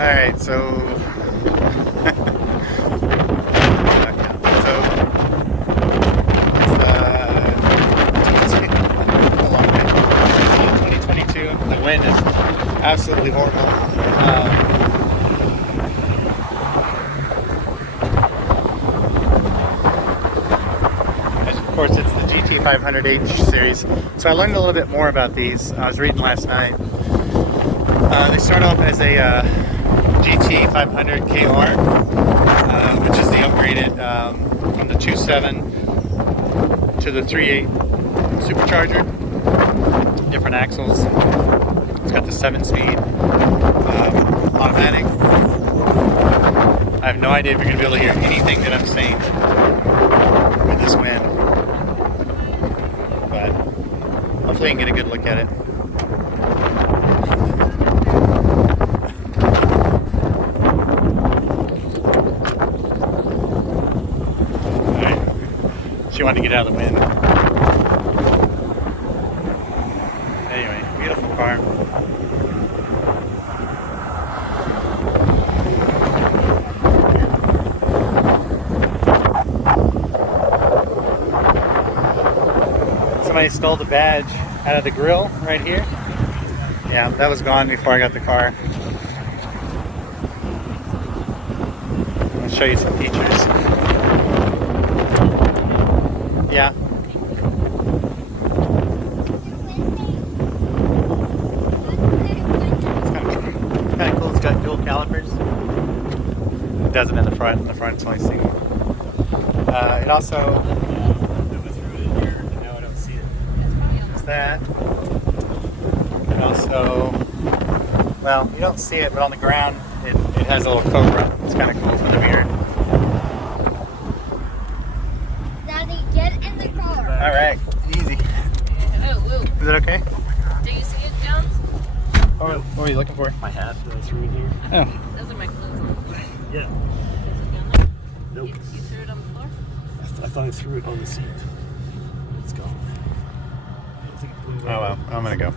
Alright, so... it's 2022. The wind is absolutely horrible. Of course, it's the GT500 H series. So I learned a little bit more about these. I was reading last night. They start off as a GT500 KR, which is the upgraded from the 2.7 to the 3.8 supercharger. Different axles. It's got the 7-speed automatic. I have no idea if you're going to be able to hear anything that I'm saying with this wind, but hopefully you can get a good look at it. Alright, she wanted to get out of the wind. Anyway, beautiful car. Somebody stole the badge out of the grill right here. Yeah, that was gone before I got the car. I'll show you some features. Yeah. It's kind of cool. It's got dual calipers. It doesn't in the front. In the front, it's only single. It also... that. And also, well, you don't see it, but on the ground it has a little cobra. It's kind of cool for the mirror. Daddy, get in the car. Alright, easy. Oh, whoa. Is it okay? Do you see it, Jones? Oh, what were you looking for? My hat that I threw in here. Oh. Those are my clothes. Yeah. Is it down there? Nope. You threw it on the floor? I thought I threw it on the seat. It's gone. Oh well, I'm gonna go.